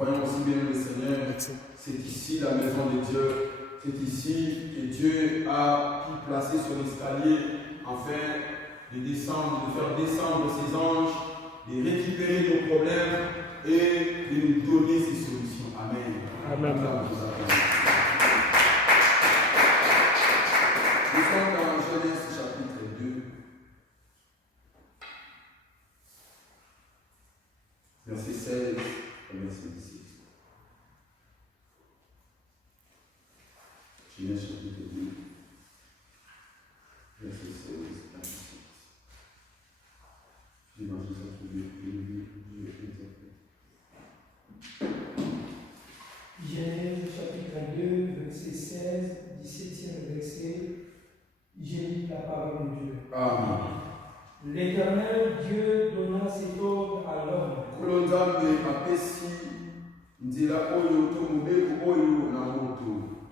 croyons aussi, bien le Seigneur, c'est ici la maison de Dieu. C'est ici que Dieu a pu placer son escalier afin de descendre, de faire descendre ses anges, de récupérer nos problèmes et de nous donner ses solutions. Amen. Amen. Nous sommes dans Genèse chapitre 2. Verset 16 et verset 17. Genèse chapitre 2. Verset 16 à 17. Je vais dans Genèse chapitre 2. Genèse chapitre 2, verset 16, 17e verset. J'ai lu la parole de Dieu. Amen. L'Éternel Dieu donna cet ordre à l'homme.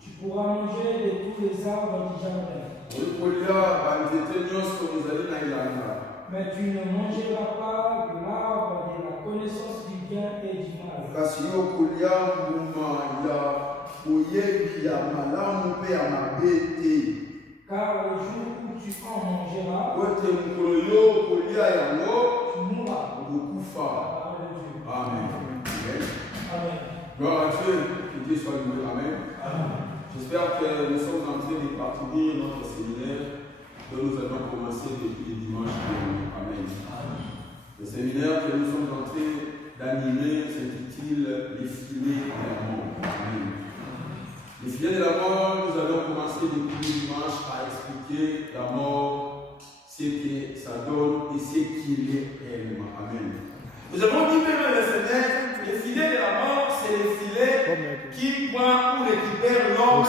Tu pourras manger de tous les arbres du jardin. Mais tu ne mangeras pas de l'arbre de la connaissance du bien et du mal. Car le jour où tu en mangeras, tu mourras. Parole de Dieu. Amen. Amen. Gloire à Dieu, que Dieu soit loué. Amen. Amen. J'espère que nous sommes en train de parcourir notre séminaire dont nous allons commencer depuis le dimanche dernier. Amen. Le séminaire que nous sommes en train d'animer s'intitule Les filets de la mort. Amen. Les filets de la mort, nous allons commencer depuis le dimanche à expliquer la mort, ce que ça donne et ce qu'il est réellement. Amen. Nous avons dit même le Seigneur, les filets de la mort, c'est les filets qui prennent ou récupèrent l'homme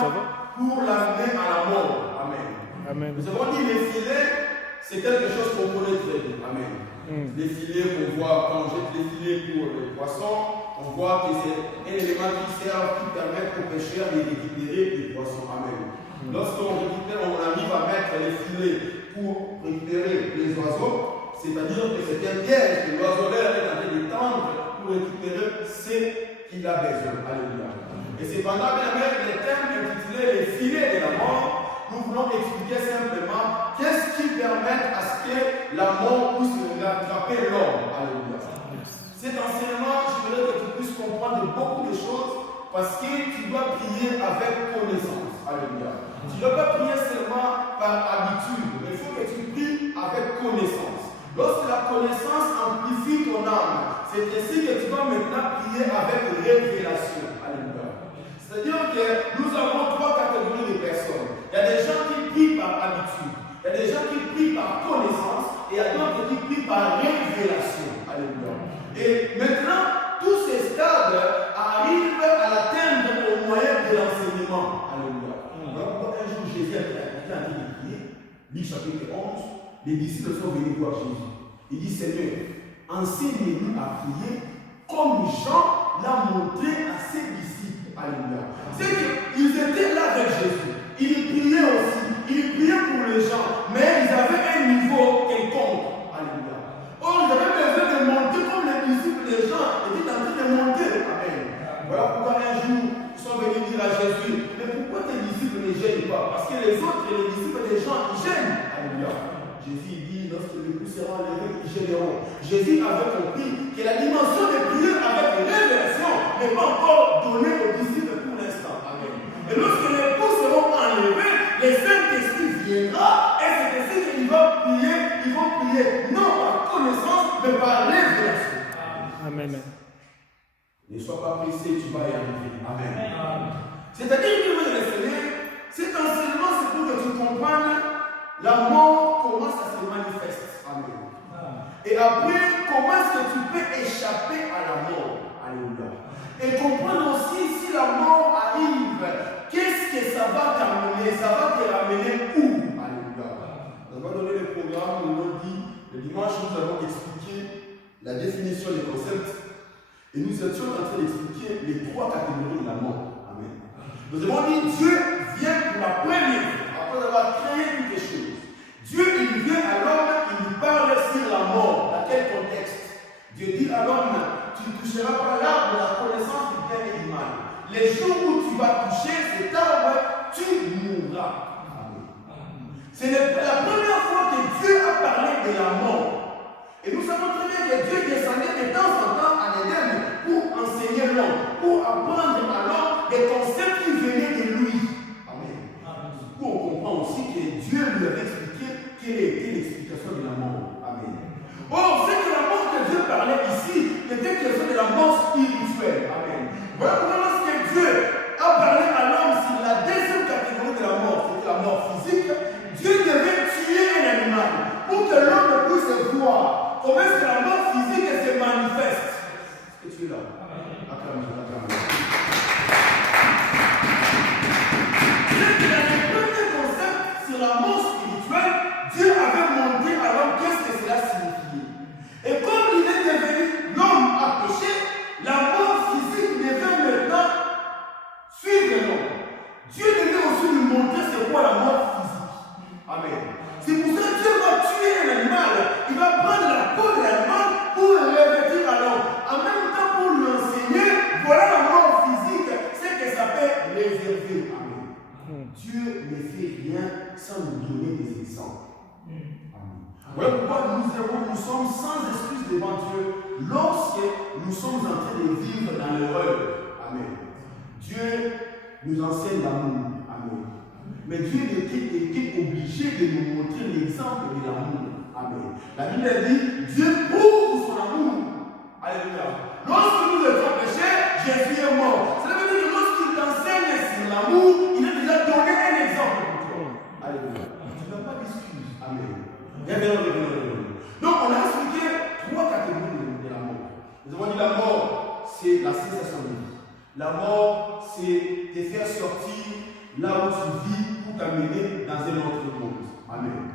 pour l'amener à la mort. Amen. Amen. Nous avons dit les filets, c'est quelque chose qu'on connaît très bien. Amen. Les filets qu'on voit quand on jette les filets pour les poissons, on voit que c'est un élément qui sert, qui permet aux pêcheurs de récupérer les poissons. Amen. Lorsqu'on récupère, on arrive à mettre les filets pour récupérer les oiseaux, c'est-à-dire que c'est un piège que l'oiseau est en train de tendre pour récupérer ce qu'il a besoin. Alléluia. Et c'est pendant bien même les thèmes intitulés les filets de la mort, nous voulons expliquer simplement qu'est-ce qui permet à ce que la mort puisse rattraper l'homme. Alléluia. Cet enseignement, je voudrais que tu puisses comprendre beaucoup de choses parce que tu dois prier avec connaissance. Alléluia. Tu ne dois pas prier seulement par habitude, mais il faut que tu pries avec connaissance. Lorsque la connaissance amplifie ton âme, c'est ainsi que tu vas maintenant prier avec révélation. Alléluia. C'est-à-dire que nous avons trois catégories de personnes. Il y a des gens qui prient par habitude, il y a des gens qui prient par connaissance, et il y a d'autres qui prient par révélation. Alléluia. Et maintenant, tous ces stades arrivent à l'atteindre au moyen de l'enseignement. Alléluia. Alors, un jour, Jésus a été en train de prier, Luc chapitre 11, les disciples sont venus voir Jésus. Il dit, Seigneur, enseigne-nous à prier comme Jean l'a montré à ses disciples. Alléluia. C'est qu'ils étaient là avec Jésus. Ils priaient aussi. Ils priaient pour les gens. Mais ils avaient un niveau quelconque. Alléluia. Or, ils avaient besoin de monter comme les disciples. Les gens étaient en train de monter. Amen. Voilà pourquoi un jour, ils sont venus dire à Jésus, mais pourquoi tes disciples ne gênent pas? Parce que les autres, les disciples des gens, ils gênent. Alléluia. Jésus dit, lorsque les coups seront levés, ils gêneront. Jésus avait compris que la dimension de prière avec révélation n'est pas encore donnée aux disciples pour l'instant. Amen. Et lorsque les coups seront enlevés, le Saint-Esprit viendra et c'est ainsi qu'ils vont prier non par connaissance, mais par révélation. Amen. Ne sois pas pressé, tu vas y arriver. Amen. C'est-à-dire que vous le Seigneur, cet enseignement, c'est pour que tu comprennes la mort, comment ça se manifeste. Amen. Et après, comment est-ce que tu peux échapper à la mort. Alléluia. Et comprendre aussi si la mort arrive, qu'est-ce que ça va t'amener? Ça va te ramener où? Alléluia. Nous avons donné le programme, nous l'avons dit, le dimanche, nous avons expliqué la définition des concepts. Et nous étions en train d'expliquer les trois catégories de la mort. Amen. Nous avons dit Dieu vient pour la première, après avoir créé toutes les choses. Dieu, il vient à l'homme, il lui parle sur la mort. Dans quel contexte? Dieu dit à l'homme, tu ne toucheras pas l'arbre de la connaissance du Les jours où tu vas toucher cet arbre, tu mourras. Amen. C'est la première fois que Dieu a parlé de la mort. Et nous savons très bien que Dieu descendait de temps en temps à l'Éden pour enseigner l'homme, pour apprendre à l'homme des concepts qui venaient de lui. Amen. Du coup, on comprend aussi que Dieu lui avait expliqué quelle était l'explication de la mort. Amen. Or, c'est que la mort que Dieu parlait ici était question de la mort spirituelle. Amen. Voilà pourquoi lorsque Dieu a parlé à l'homme sur la deuxième catégorie de la mort, c'était la mort physique, Dieu devait tuer un animal pour que l'homme puisse voir comment est-ce que la mort physique se manifeste. Est-ce que tu es là? Acclame. C'est que dans le premier concept sur la mort spirituelle, Dieu avait montré à l'homme qu'est-ce que cela signifiait. Et comme il est devenu, l'homme a péché, la mort physique devait maintenant suivre l'homme. Dieu devait aussi lui montrer c'est quoi la mort physique. Amen. C'est pour ça que Dieu va tuer un animal. Il va prendre la peau de l'animal pour le revêtir à l'homme. En même temps pour lui enseigner, voilà la mort physique, c'est que ça peut réserver. Amen. Dieu ne fait rien sans nous donner des exemples. Voilà pourquoi nous sommes sans excuse devant Dieu lorsque nous sommes en train de vivre dans l'erreur. Amen. Dieu nous enseigne l'amour. Amen. Mais Dieu était obligé de nous montrer l'exemple de l'amour. Amen. La Bible dit, Dieu prouve son amour. Alléluia. Lorsque nous étions péchés, Jésus est mort. Cela veut dire que lorsqu'il t'enseigne sur l'amour, il a déjà donné un exemple pour toi. Alléluia. Tu n'as pas d'excuse. Amen. Donc on a expliqué trois catégories de la mort. Nous avons dit la mort, c'est la cessation de vie. La mort, c'est te faire sortir là où tu vis pour t'amener dans un autre monde. Amen.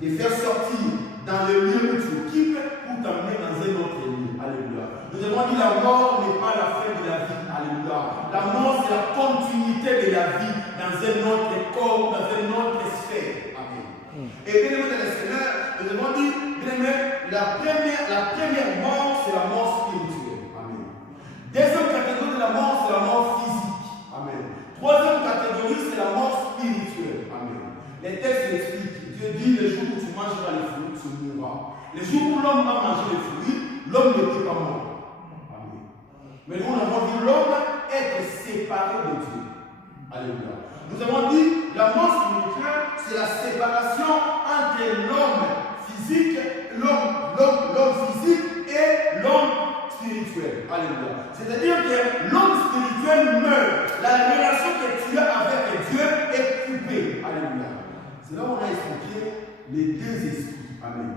Te faire sortir dans le lieu où tu occupes pour t'amener dans un autre lieu. Alléluia. Nous avons dit la mort n'est pas la fin de la vie. Alléluia. La mort, c'est la continuité de la vie dans un autre corps, dans une autre sphère. Amen. Et bien aimé dans le Seigneur, nous avons dit, bien aimé, la première mort, c'est la mort spirituelle. Amen. Deuxième catégorie de la mort, c'est la mort physique. Amen. Troisième catégorie, c'est la mort spirituelle. Amen. Les textes l'expliquent. Dieu dit, le jour où tu mangeras les fruits, tu mourras. Le jour où l'homme a mangé les fruits, l'homme n'était pas mort. Amen. Mais nous avons vu l'homme être séparé de Dieu. Alléluia. Nous avons dit, la mort spirituelle, c'est la séparation entre l'homme physique, l'homme physique et l'homme spirituel. Alléluia. C'est-à-dire que l'homme spirituel meurt. La relation que tu as avec Dieu est coupée. Alléluia. C'est là où on a expliqué les deux esprits. Amen.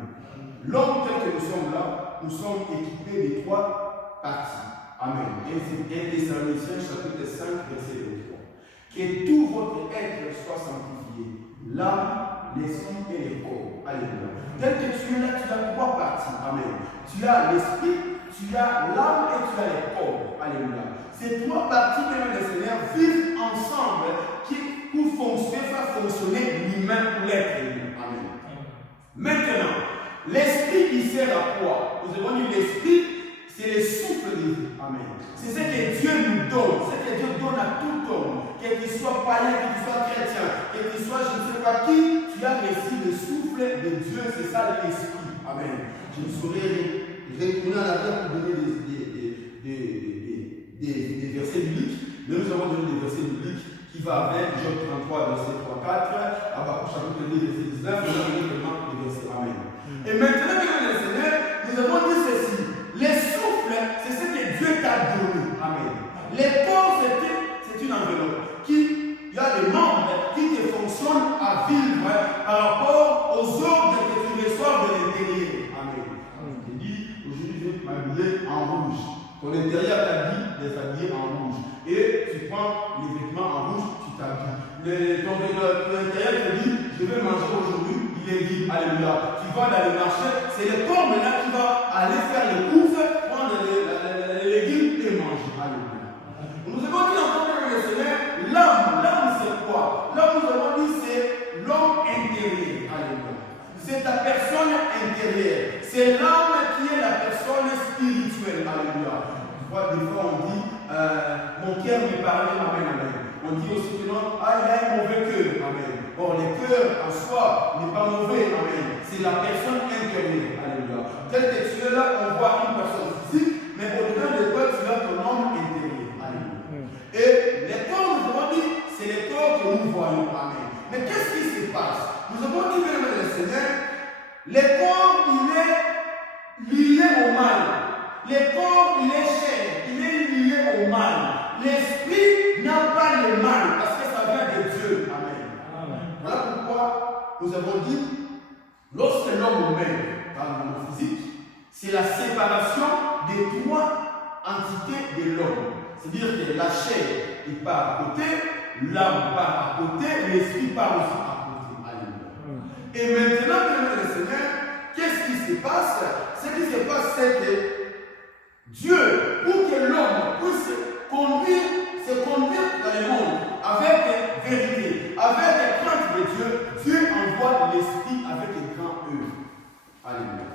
L'homme tel que nous sommes là, nous sommes équipés de trois parties. Amen. 1 Thessaloniciens chapitre 5, verset 23. Que tout votre être soit sanctifié. L'âme, l'esprit et le corps. Alléluia. Tel que tu es là, tu as trois parties. Amen. Tu as l'esprit, tu as l'âme et tu as le corps. Alléluia. Ces trois parties, même les Seigneurs, vivent ensemble pour faire fonctionner l'humain pour l'être humain. Amen. Maintenant, l'esprit qui sert à quoi? Nous avons dit l'esprit, c'est le souffle de vie. Amen. C'est ce que Dieu nous donne, ce que Dieu donne à tout homme, qu'il soit païen, qu'il soit chrétien, qu'il soit je ne sais pas qui, tu as reçu le souffle de Dieu, c'est ça l'esprit. Amen. Je ne saurais retourner en arrière pour donner des versets bibliques, mais nous avons donné des versets bibliques qui va avec Job 33, verset 3-4, Habakkuk chapitre 2, verset 19, nous avons donné vraiment des versets. Amen. Et maintenant, bien les Seigneur, nous avons dit ceci. Les souffles, c'est ce que Dieu t'a donné. Amen. Les corps, c'est une enveloppe qui, il y a des membres qui te fonctionnent à vivre par rapport aux ordres que tu reçois de l'intérieur. Amen. Je dis, aujourd'hui, je vais m'habiller en rouge. Ton intérieur t'habille des habillés en rouge. Et tu prends les vêtements en rouge, tu t'habilles. Ton intérieur te dit, je vais manger aujourd'hui, il est libre. Alléluia. Tu vas dans le marché, c'est le corps maintenant qui va aller faire les courses, prendre les légumes et manger. Alléluia. Nous avons dit encore le Seigneur, l'âme c'est quoi? L'âme, nous avons dit, c'est l'homme intérieur. Alléluia. C'est ta personne intérieure. C'est l'âme qui est la personne spirituelle. Alléluia. Tu vois, des fois on dit, mon cœur m'est parlé, amen, amen. On dit aussi que non, il a un mauvais cœur, amen. Or, le cœur en soi n'est pas mauvais, amen. C'est la personne intérieure, alléluia. Tel que tu es là, on voit une personne physique, mais au-delà de toi, tu as ton homme intérieur, alléluia. Et les corps, nous avons dit, c'est les corps que nous voyons, amen. Mais qu'est-ce qui se passe? Nous avons dit, bien le Seigneur, le corps, il est lié au mal. Le corps, il est chair, il est lié au mal. L'esprit n'a pas le mal, parce que ça vient de Dieu, amen. Voilà pourquoi nous avons dit, lorsque l'homme meurt par le monde physique, c'est la séparation des trois entités de l'homme. C'est-à-dire que la chair, il part à côté, l'âme part à côté, l'esprit part aussi à côté. Alléluia. Et maintenant, le Seigneur, qu'est-ce qui se passe? Ce qui se passe, c'est que Dieu, pour que l'homme puisse se conduire dans le monde avec vérité, avec crainte de Dieu, Dieu envoie l'esprit avec un grand E. Alléluia.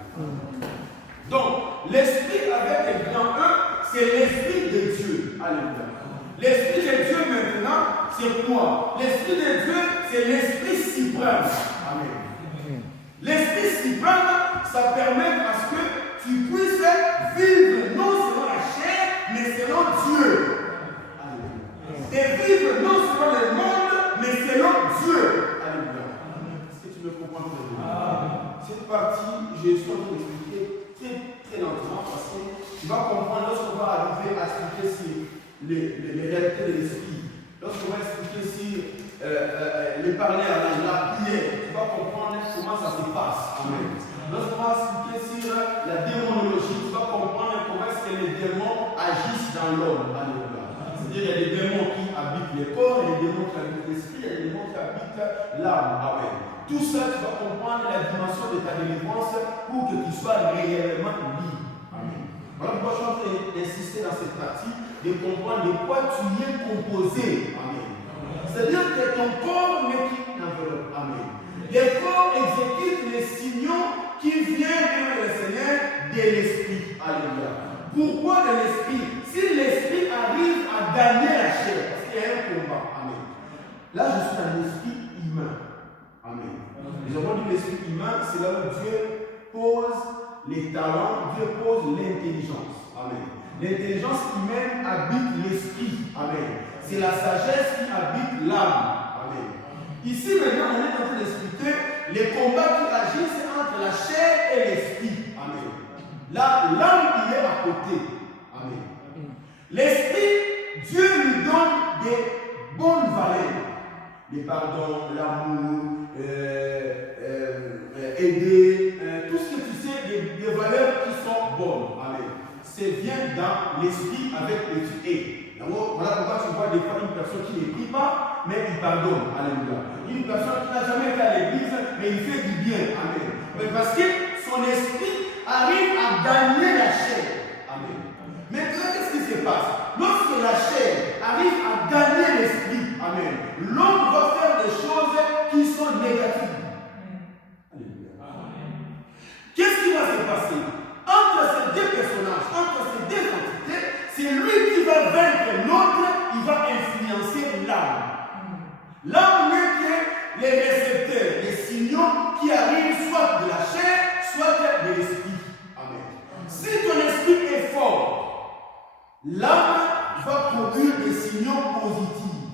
Donc, l'esprit avec un grand E, c'est l'esprit de Dieu. Alléluia. L'esprit de Dieu maintenant, c'est quoi? L'esprit de Dieu, c'est l'esprit suprême. Amen. L'esprit suprême, ça permet à ce que tu puisses vivre non selon la chair, mais selon Dieu. Alléluia. Et vivre non selon le monde, mais selon Dieu. Alléluia. Est-ce que tu me comprends très bien? Cette partie, je suis en train d'expliquer très lentement parce que tu vas comprendre lorsqu'on va arriver à expliquer sur les réalités de l'esprit. Lorsqu'on va expliquer sur les parler à la prière, tu vas comprendre comment ça se passe. Amen. Lorsqu'on va expliquer sur la démonologie, tu vas comprendre comment est-ce que les démons agissent dans l'homme. Alléluia. C'est-à-dire qu'il y a des démons qui habitent le corps, il y a des démons qui habitent l'esprit, il y a des démons qui habitent l'âme. Amen. Tout ça, tu vas comprendre la dimension de ta délivrance pour que tu sois réellement libre. Amen. Voilà pourquoi je suis en train d'insister dans cette partie, de comprendre de quoi tu es composé. Amen. C'est-à-dire que ton corps n'est qu'une enveloppe. Amen. Le corps exécute les signaux qui viennent de le Seigneur de l'esprit. Alléluia. Pourquoi de l'esprit? Si l'esprit arrive à gagner la chair, parce qu'il y a un combat. Amen. Là, je suis un esprit humain. Amen. Nous avons dit l'esprit humain, c'est là où Dieu pose les talents, Dieu pose l'intelligence. Amen. L'intelligence humaine habite l'esprit. Amen. C'est la sagesse qui habite l'âme. Amen. Ici maintenant, on est en train d'expliquer les combats qui agissent entre la chair et l'esprit. Amen. Là, l'âme, il est à côté. Amen. L'esprit, Dieu lui donne des bonnes valeurs. Le pardon, l'amour, aider, tout ce que tu sais, des valeurs qui sont bonnes. Amen. C'est vient dans l'esprit avec le tu. Voilà pourquoi tu vois des fois une personne qui ne prie pas, mais il pardonne. Alléluia. Une personne qui n'a jamais été à l'église, mais il fait du bien. Amen. Mais parce que son esprit arrive à gagner la chair. Amen. Maintenant, qu'est-ce qui se passe? Lorsque la chair arrive à gagner l'esprit, amen, l'homme va faire des choses qui sont négatives. Alléluia. Qu'est-ce qui va se passer? Entre ces deux personnages, entre ces deux entités, c'est lui qui va vaincre l'autre, il va influencer l'âme. L'âme n'est que les récepteurs, les signaux qui arrivent soit de la chair, soit de l'esprit. Amen. Si ton esprit est fort, l'âme va produire des signaux positifs.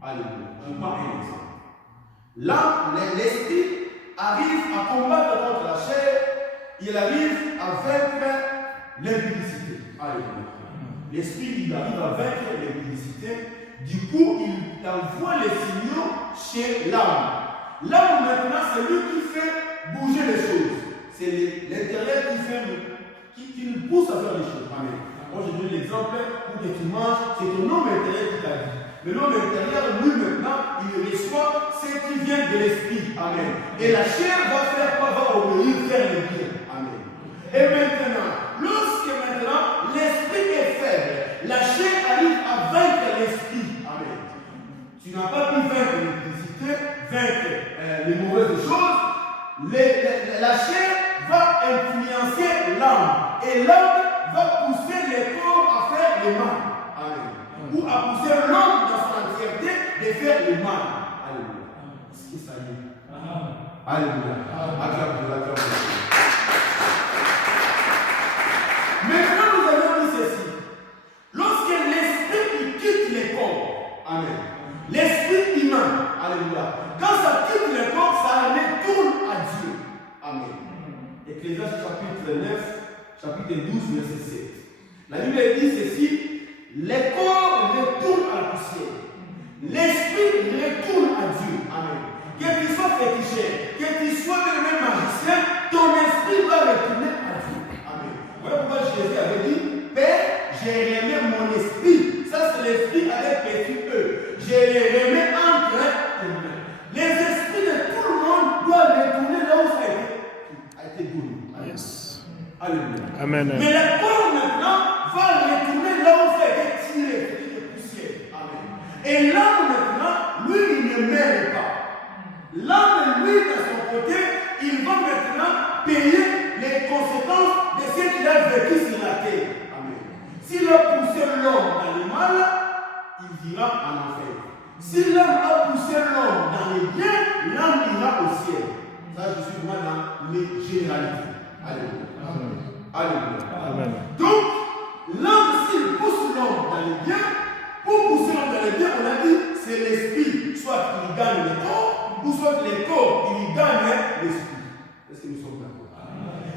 Alléluia. Je prends un exemple. L'âme, l'esprit arrive à combattre contre la chair, il arrive à vaincre l'impudicité. Alléluia. L'esprit, il arrive à vaincre l'impudicité. Du coup, il envoie les signaux chez l'âme. L'âme, maintenant, c'est lui qui fait bouger les choses. C'est l'intérieur qui nous pousse à faire les choses. Amen. Moi, je donne l'exemple pour que tu manges, c'est ton homme intérieur qui t'a dit. Mais l'homme intérieur, lui, maintenant, il reçoit ce qui vient de l'esprit. Amen. Et la chair va faire quoi? Va obéir, faire le bien. Amen. Et maintenant, lorsque maintenant l'esprit est faible, la chair arrive à vaincre l'esprit. Amen. Tu n'as pas pu vaincre l'électricité, vaincre les mauvaises choses. La chair va influencer l'âme. Et l'âme va pousser les corps à faire le mal. ou à pousser l'homme dans son entièreté de faire le mal. Alléluia. Est-ce que ça y est? Alléluia. Acclame-le. Maintenant, nous avons dit ceci. Lorsque l'esprit quitte le corps, amen. L'esprit humain, alléluia. Quand ça quitte le corps, ça retourne à Dieu. Amen. Ecclésiaste chapitre 9, chapitre 12, verset 7. La Bible dit ceci, le corps retourne à la poussière. L'esprit retourne à Dieu. Amen. Que tu sois féticheur, que tu sois même magicien, ton esprit va retourner à Dieu. Amen. Voilà pourquoi Jésus avait dit, Père, j'ai remis mon esprit. Ça c'est l'esprit avec petit E. Je les remets entre tes mains. Les esprits de tout le monde doivent retourner là où ça a été donné. Yes. Alléluia. Amen. Mais le corps maintenant va retourner là où ça a été tiré, c'est-à-dire de poussière. Amen. Et l'âme maintenant, lui, il ne meurt pas. L'âme, lui, de son côté, il va maintenant payer les conséquences de ce qu'il a vécu sur la terre. Amen. S'il a poussé l'homme dans le mal, il ira en enfer. Si l'homme a poussé l'homme dans les biens, l'homme ira au ciel. Ça, je suis vraiment dans les généralités. Alléluia. Alléluia. Amen. Donc, l'homme, s'il pousse l'homme dans les biens, pour pousser l'homme dans les biens, on a dit, c'est l'esprit. Soit il gagne le corps, ou soit le corps, il gagne l'esprit. Est-ce que nous sommes d'accord?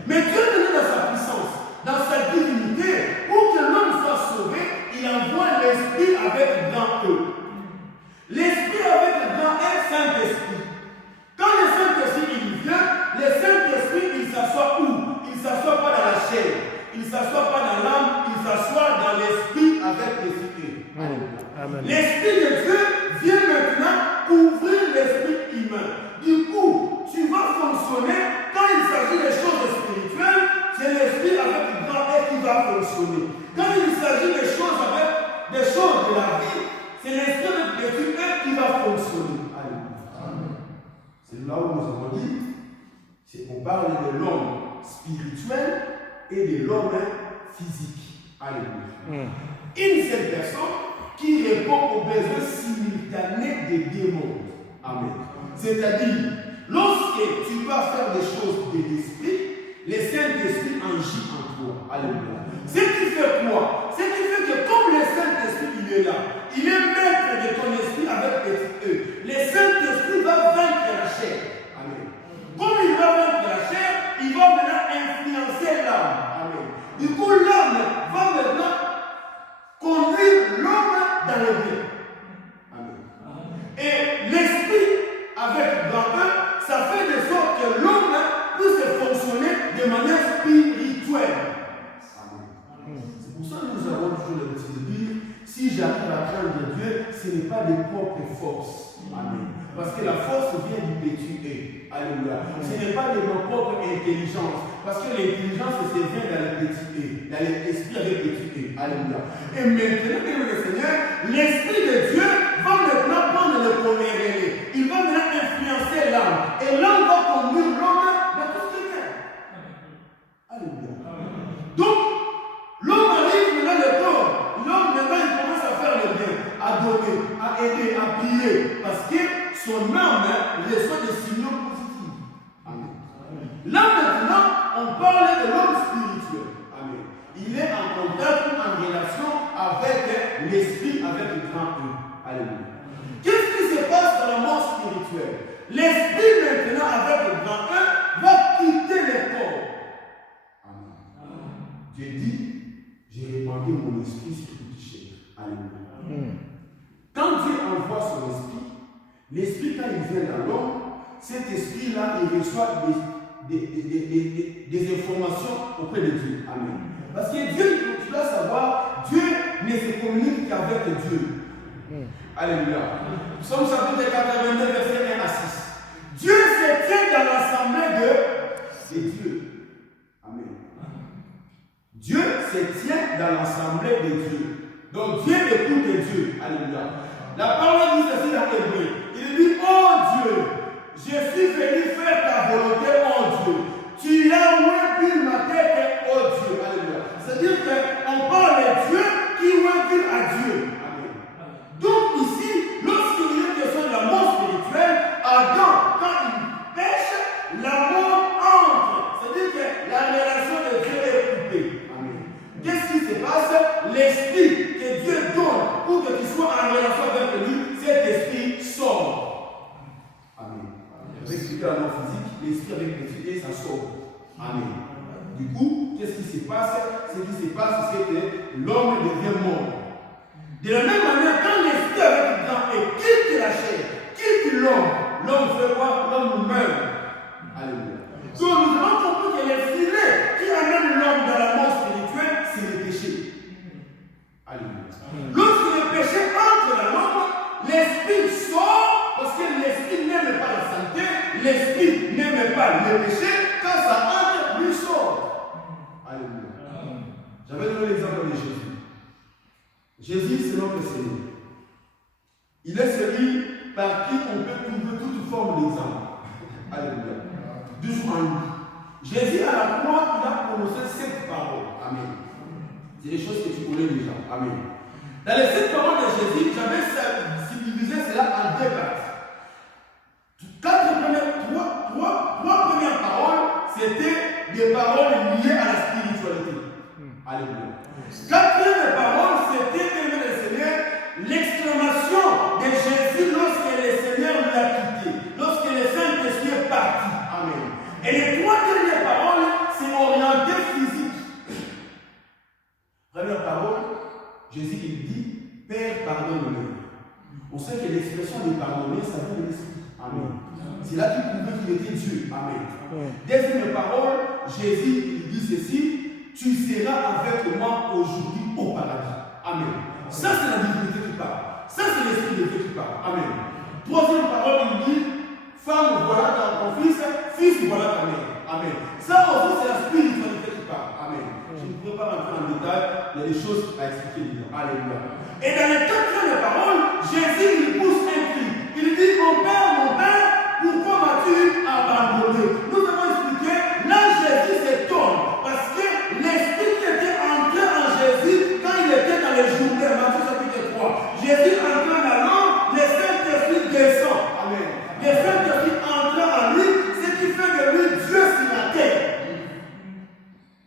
Mais Dieu est dans sa puissance, dans sa divinité, pour que l'homme soit sauvé, il envoie l'esprit avec grand E. L'esprit avec grand E, Saint-Esprit. Quand le Saint-Esprit il vient, le Saint-Esprit il s'assoit où? Il ne s'assoit pas dans la chair, il ne s'assoit pas dans l'âme, il s'assoit dans l'esprit avec l'esprit. Amen. L'esprit de Dieu vient maintenant couvrir l'esprit humain. Du coup, tu vas fonctionner quand il s'agit des choses spirituelles, c'est l'esprit avec grand E qui va fonctionner. Quand il s'agit des choses avec des choses de la vie, c'est l'esprit avec l'esprit qui va fonctionner. Alléluia. C'est là où nous avons dit, c'est qu'on parle de l'homme spirituel et de l'homme physique. Alléluia. Une seule personne qui répond aux besoins simultanés des démons. Amen. C'est-à-dire, lorsque tu vas faire des choses de l'esprit, le Saint-Esprit agit en toi. Alléluia. Ce qui fait quoi? Ce qui fait que comme le Saint-Esprit il est là, il est maître de ton esprit avec petit E. Le Saint-Esprit va vaincre la chair. Amen. Comme il va vaincre la chair, il va maintenant influencer l'âme. Amen. Du coup, l'âme va maintenant conduire l'homme dans le bien. Amen. Et l'esprit avec grand E, ça fait de sorte que l'homme puisse fonctionner de manière spirituelle. Amen. C'est pour ça que nous avons toujours l'habitude de dire, si j'arrive à craindre Dieu, ce n'est pas de propres forces. Amen. Parce que la force vient du petit E. Alléluia. Ce n'est pas de ma propre intelligence. Parce que l'intelligence se vient dans le petit E. Dans l'esprit avec le petit E. Alléluia. Et maintenant, le Seigneur, l'esprit de Dieu va maintenant prendre le premier relais. Il va maintenant influencer l'âme. Et l'âme va conduire l'homme dans tout ce qu'il est. Alléluia. Donc, l'homme arrive maintenant le corps. L'homme maintenant il commence à faire le bien, à donner, à aider, à prier. Parce que son âme reçoit des signaux positifs. Amen. Là maintenant, on parle de l'homme spirituel. Amen. Il est en contact, en relation avec l'esprit, avec le grand E. Alléluia. Qu'est-ce qui se passe dans le monde spirituel? L'esprit maintenant avec le grand E va quitter le corps. Amen. Dieu dit, j'ai répandu mon esprit sur toute chair. Alléluia. Quand Dieu envoie son esprit, l'esprit quand il vient dans l'homme, cet esprit-là, il reçoit des informations auprès de Dieu. Amen. Parce que Dieu, tu dois savoir, Dieu ne se communique qu'avec Dieu. Alléluia. Psaume chapitre 82, verset 1 à 6. Dieu se tient dans l'assemblée de Dieu. Amen. Dieu se tient dans l'assemblée de Dieu. Donc Dieu écoute Dieu. Alléluia. La parole dit ceci dans l'Hébreu. Il dit, oh Dieu, je suis venu faire ta volonté, oh Dieu. Tu as oué ma tête, oh Dieu. Alléluia. C'est-à-dire qu'on parle de Dieu qui oué à Dieu. Amen. l'esprit que Dieu donne pour que tu sois en relation avec lui, cet esprit sort. Amen. Je vais expliquer la norme physique, l'esprit avec l'esprit et ça sort. Amen. Du coup, qu'est-ce qui se passe? Ce qui se passe, c'est que l'homme devient mort. De la même manière, quand l'esprit avec le grand et quitte la chair, quitte l'homme, l'homme fait quoi? L'homme meurt. Alléluia. Donc nous avons compris que les filets qui amènent l'homme dans la mort spirituelle, c'est le péché. Alléluia. Lorsque le péché entre dans l'homme, l'esprit sort parce que l'esprit n'aime pas la santé, l'esprit n'aime pas le péché. Quand ça entre, lui sort. Alléluia. J'avais donné l'exemple de Jésus. Jésus, c'est notre Seigneur. Il est celui par qui on peut trouver toute forme d'exemple. Alléluia. Doucement en lui. Jésus, à la croix, il a prononcé 7 paroles. Amen. C'est des choses que tu connais déjà. Amen. Dans les 7 paroles de Jésus, j'avais subdivisé cela en 2 parties. Trois premières paroles, c'était des paroles liées à la spiritualité. Alléluia. 4e parole, c'était, bien le Seigneur, l'exclamation de Jésus lorsque le Seigneur l'a quitté, lorsque le Saint-Esprit est parti. Amen. Et les 3 dernières paroles, c'est orienté physique. Première parole, Jésus il dit, Père, pardonne-le. On sait que l'expression de pardonner, ça vient de l'esprit. Amen. C'est là qu'il prouvait qu'il était Dieu. Amen. Deuxième parole, Jésus il dit ceci, tu seras avec moi aujourd'hui au paradis. Amen. Ça, c'est la divinité qui parle. Ça, c'est l'esprit de Dieu qui parle. Amen. Troisième parole, il dit, femme, voilà ton fils, fils, voilà ta mère. Amen. Ça aussi, c'est la spiritualité qui parle. Amen. Je ne pourrais pas rentrer en détail, il y a des choses à expliquer dedans. Alléluia. Et dans les 4 paroles, Jésus, il pousse un cri. Il dit, mon Père, pourquoi m'as-tu abandonné? Nous avons expliqué, là, Jésus s'étonne. Parce que l'esprit qui était entré en Jésus, quand il était dans les jours de Matthieu chapitre 3, Jésus entré dans l'homme, le Saint-Esprit descend. Amen. Le Saint-Esprit entre en lui, ce qui fait de lui Dieu sur la terre.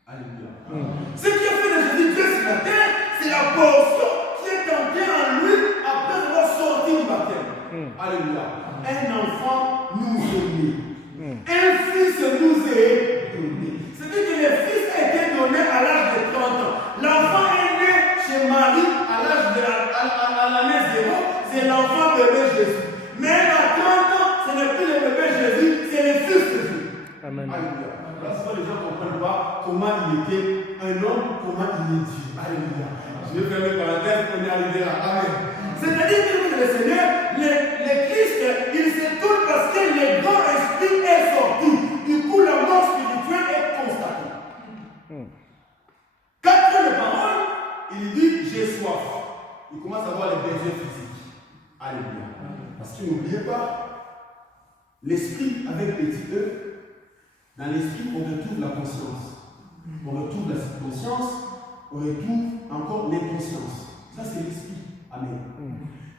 Alléluia. Ce qui a fait de Jésus Dieu sur la terre, c'est la portion qui est entrée en lui après avoir sorti du baptême. Alléluia. Un enfant nous est né. Un fils nous est donné. C'est-à-dire que le fils a été donné à l'âge de 30 ans. L'enfant est né chez Marie à l'âge de l'année 0. C'est l'enfant bébé Jésus. Mais à 30 ans, ce n'est plus le bébé Jésus, c'est le fils de Dieu. Amen. Alléluia. Là, souvent les gens ne comprennent pas comment il était un homme, comment il est Dieu. Alléluia. Je vais faire mes parenthèses pour y arriver là. Amen. C'est-à-dire que le Seigneur, le Christ, il s'étonne parce que le grand esprit est sorti. Du coup, la mort spirituelle est constatée. 4e parole, il dit j'ai soif. Il commence à avoir les besoins physiques. Alléluia. Parce que n'oubliez pas, l'esprit avec petit e, dans l'esprit, on retrouve la conscience. On retrouve la conscience, on retrouve encore l'inconscience. Ça, c'est l'esprit. Amen.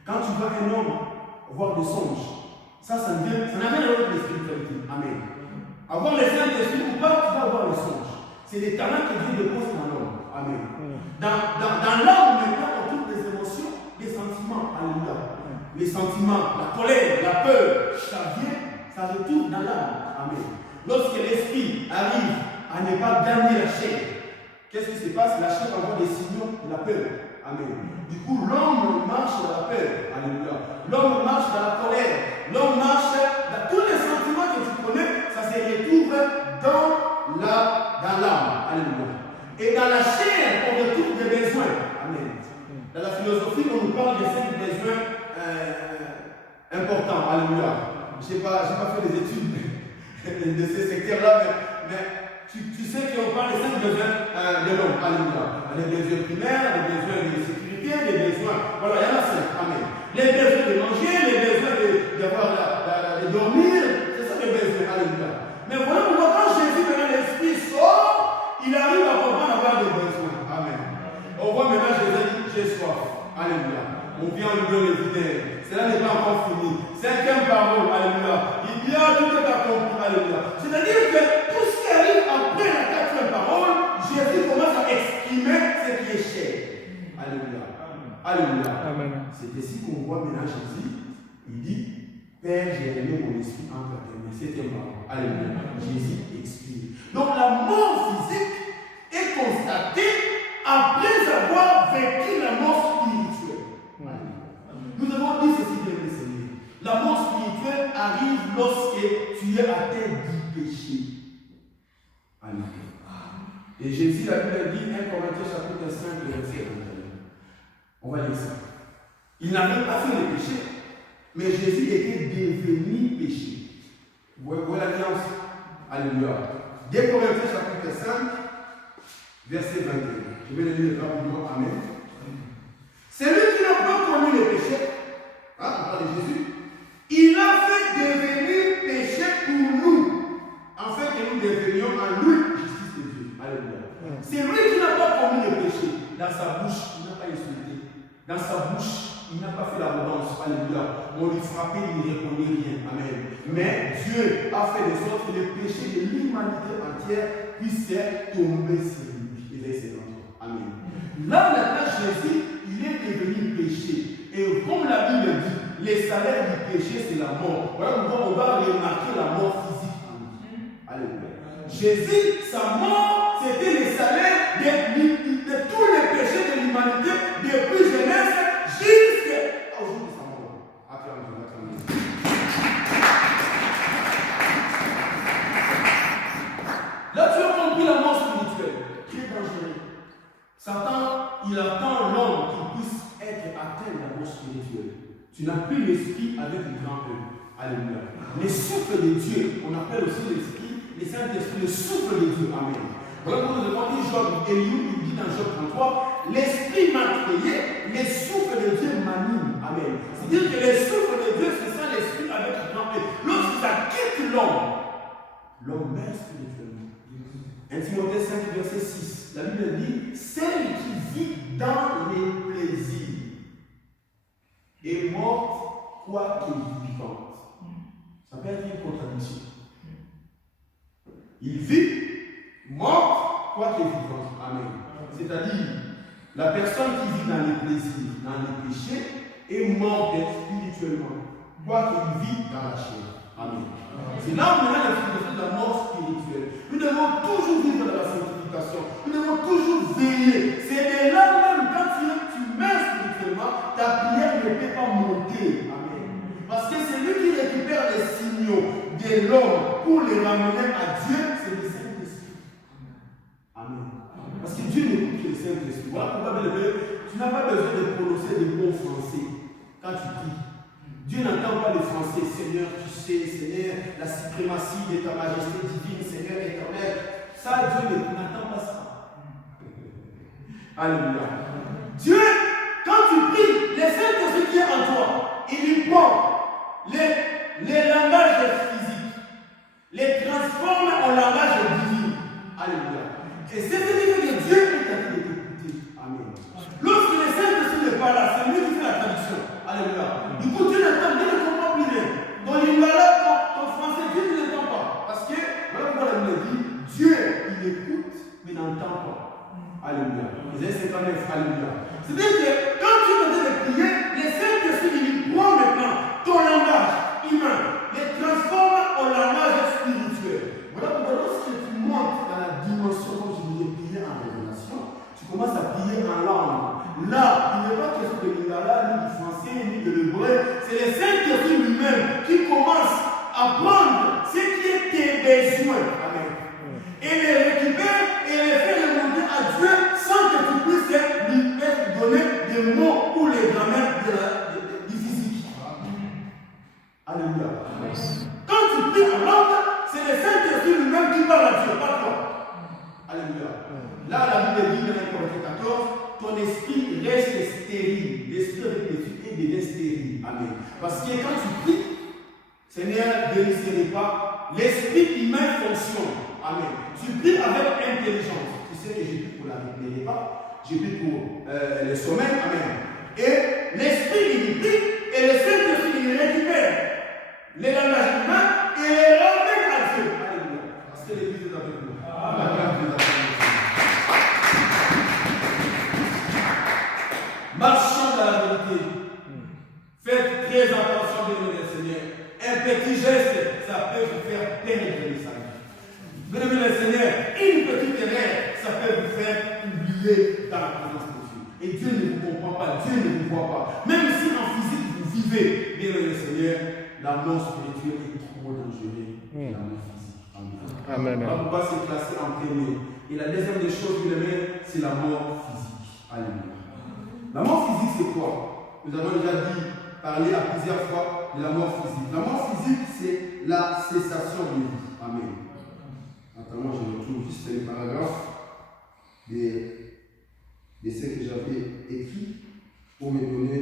Quand tu vois un homme voir des songes, ça n'amène à l'esprit. Amen. Avoir les Saint-Esprit ou pas, tu vas avoir les songes. C'est des talents que Dieu dépose dans l'homme. Amen. Dans l'homme, maintenant, on trouve des émotions, des sentiments. Alléluia. Les sentiments, la colère, la peur, ça vient, ça retourne dans l'âme. Amen. Lorsque l'esprit arrive à ne pas gagner la chair, qu'est-ce qui se passe? La chair envoie des signaux de la peur. Amen. Du coup, l'homme marche dans la peur. Alléluia. L'homme marche dans la colère. L'homme marche dans tous les sentiments que tu connais, ça se retrouve dans l'âme. Alléluia. Et dans la chair, on retrouve des besoins. Amen. Dans la philosophie, on nous parle de 5 besoins importants. Alléluia. Je n'ai pas fait des études de ce secteur-là, mais tu sais qu'on parle des 5 besoins de l'homme. Alléluia. Les besoins primaires, les besoins de sécurité, les besoins. Voilà, il y en a 5. Amen. Les besoins de manger, les besoins de dormir. C'est ça les besoins. Alléluia. Mais voilà pourquoi quand Jésus, maintenant l'esprit sort, il arrive à comprendre avoir des besoins. Amen. On voit maintenant Jésus dit j'ai soif. Alléluia. On vient lui donner le vidéo. Cela n'est pas encore fini. 5e parole. Alléluia. Il dit tout est accompli. Alléluia. C'est-à-dire que tout ce qui arrive après la 4e parole, Jésus commence à exprimer ce qui est cher. Alléluia. Amen. C'est ici qu'on voit maintenant Jésus. Il dit, Père, j'ai remis mon esprit entre tes mains. C'était mort. Alléluia. Jésus expire. Donc la mort physique est constatée après avoir vécu la mort spirituelle. Nous avons dit ceci, bien les Seigneur. La mort spirituelle arrive lorsque tu es atteint du péché. Alléluia. Et Jésus, la Bible dit, 1 Corinthiens chapitre 5, verset 21. On va lire ça. Il n'avait pas fait le péché, mais Jésus était devenu péché. Vous voyez la nuance? Alléluia. 2 Corinthiens chapitre 5, verset 21. Je vais le lire rapidement. Amen. Celui qui n'a pas connu le péché, on parle de Jésus, il a fait devenir péché pour nous, afin que nous devenions en lui justice de Dieu. Alléluia. C'est lui qui n'a pas commis le péché. Dans sa bouche, il n'a pas insulté. Dans sa bouche, il n'a pas fait l'arrogance. Alléluia. On lui frappait, il ne répondait rien. Amen. Mais Dieu a fait de sorte que le péché de l'humanité entière puisse tomber sur lui. Et laisser l'enfant. Amen. Là, maintenant, Jésus, il est devenu péché. Et comme la Bible dit, les salaires du péché, c'est la mort. Voilà pourquoi on va remarquer la mort physique en lui. Alléluia. Jésus, sa mort, c'était les salaires de tous les péchés de l'humanité, depuis Genèse jusqu'au jour de sa mort. Acclamez, acclamez. Là, tu as compris la mort spirituelle. Très dangereux. Satan, il attend l'homme qui puisse être atteint de la mort spirituelle. Tu n'as plus l'esprit avec le grand E. Alléluia. Le souffle de Dieu, on appelle aussi l'esprit, le Saint-Esprit, le souffle de Dieu. Amen. Voilà pourquoi nous demandons Job, Eliou, il dit dans Job 33, l'esprit m'a créé, le souffle de Dieu m'anime. Amen. C'est-à-dire que le souffle de Dieu, c'est ça l'esprit avec le grand E. Lorsque ça quitte l'homme meurt spirituellement. 1 Timothée 5, verset 6. La Bible dit, celle qui vit dans les plaisirs est morte, quoiqu'elle vivante. Ça peut être une contradiction. Il vit, mort, quoiqu'elle vivante. Amen. C'est-à-dire, la personne qui vit dans les plaisirs, dans les péchés, est morte spirituellement, quoiqu'elle vit dans la chair. Amen. C'est là où on a la philosophie de la mort spirituelle. Nous devons toujours vivre dans la sanctification. Nous devons toujours veiller. C'est de là même quand tu meurs spirituellement, ta prière ne peut pas monter. Amen. Parce que c'est lui qui récupère les signaux de l'homme pour les ramener à Dieu, c'est le Saint-Esprit. Amen. Parce que Dieu n'écoute que le Saint-Esprit. Voilà pourquoi tu n'as pas besoin de prononcer de bons français quand tu pries. Dieu n'entend pas le français. Seigneur, tu sais, Seigneur, la suprématie de ta majesté divine, Seigneur éternel. Ça, Dieu n'entend pas ça. Alléluia. Dieu, quand tu pries, le Saint-Esprit qui est en toi, il lui prend les langages physiques, les transforme en langage divin. Alléluia. Et c'est ce qui fait que Dieu est en train de t'écouter. Amen. Lorsque le Saint-Esprit n'est pas là, c'est lui qui fait la traduction. Alléluia. Du coup, Dieu n'entend, Dieu ne comprend plus rien. Dans l'Ingala, ton français, Dieu ne l'entend pas. Parce que, voilà pourquoi la Bible dit, Dieu, il écoute, mais n'entend pas. Alléluia. Isaïe 59, alléluia. C'est-à-dire que quand tu es en train de prier, le Saint-Esprit, il prend maintenant ton langage humain, les transforme en langage spirituel. Voilà pourquoi lorsque tu montes dans la dimension, comme je vous ai prié en révélation, tu commences à prier en langue. Là, il n'est pas question de l'Ingala, ni du français, ni de l'hébreu. C'est le Saint-Esprit lui-même qui commence à prendre ce qui est tes besoins. Amen. Et les récupère et les fait remonter à Dieu sans que tu puisses lui donner des mots ou les grammaires du physique. Alléluia. Quand tu pries en langue, c'est le Saint-Esprit lui-même qui parle à Dieu, pas toi. Alléluia. Là, la Bible dit dans 1 Corinthiens 14, ton esprit reste stérile. L'esprit avec les filles est devenu stérile. Amen. Parce que quand tu pries, Seigneur, ne laisserai pas, l'esprit humain fonctionne. Amen. Tu pries avec intelligence. Tu sais que j'ai pris pour la repas, j'ai pris pour le sommeil. Amen. Et l'esprit, il prie, et le Saint-Esprit, il récupère les langages humains et les ramène à Dieu. Alléluia. Parce que l'Église est avec nous. Marchons fatigué. Faites très attention, bien-aimés les Seigneur. Un petit geste, ça peut vous faire perdre le salut. Bien-aimés les Seigneur, une petite erreur, ça peut vous faire oublier dans la présence de Dieu. Et Dieu ne vous comprend pas, Dieu ne vous voit pas. Même si en physique vous vivez, bien-aimés les Seigneur, la mort spirituelle est trop dangereuse que la mort physique. Amen. On ne peut pas se classer en premier. Et la deuxième des choses, bien-aimés, c'est la mort physique. Alléluia. La mort physique, c'est quoi? Nous avons déjà parlé à plusieurs fois de la mort physique. La mort physique, c'est la cessation de vie. Amen. Attends, je retrouve juste les paragraphes de ce que j'avais écrit pour me donner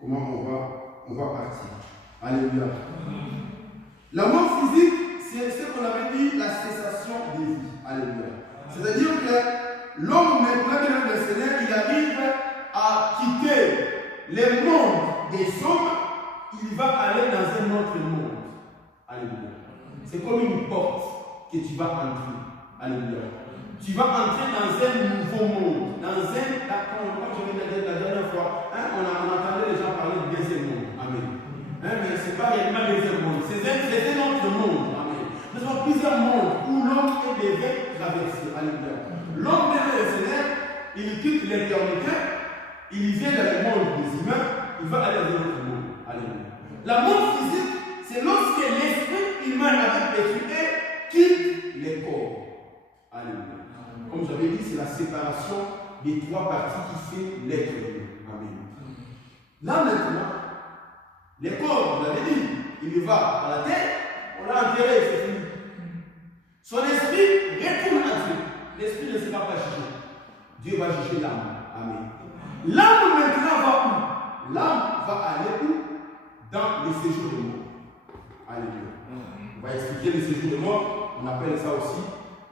comment on va partir. Alléluia. La mort physique, c'est ce qu'on avait dit, la cessation de vie. Alléluia. C'est-à-dire que l'homme, maintenant, le Seigneur, il arrive à quitter le monde des hommes, il va aller dans un autre monde. Alléluia. C'est comme une porte que tu vas entrer. Alléluia. Tu vas entrer dans un nouveau monde. Dans un, comme je viens de dire la dernière fois, on entendait les gens parler du deuxième monde. Amen. Mais ce n'est pas réellement le deuxième monde. C'est un autre monde. Amen. Nous avons plusieurs mondes où l'homme devait traverser. Alléluia. L'homme devait le Seigneur, il quitte l'éternité, il vient dans le monde des humains, il va aller dans un autre monde. Alléluia. La mort physique, c'est lorsque l'esprit humain avec l'esprit quitte les corps. Alléluia. Comme j'avais dit, c'est la séparation des trois parties qui fait l'être humain. Amen. Là maintenant, les corps, vous l'avez dit, il va à la terre, on l'a enterré, c'est fini. Son esprit retourne à Dieu. L'esprit ne sera pas jugé. Dieu va juger l'âme. Amen. L'âme maintenant va où? L'âme va aller où? Dans le séjour de mort. Alléluia. On va expliquer le séjour de mort. On appelle ça aussi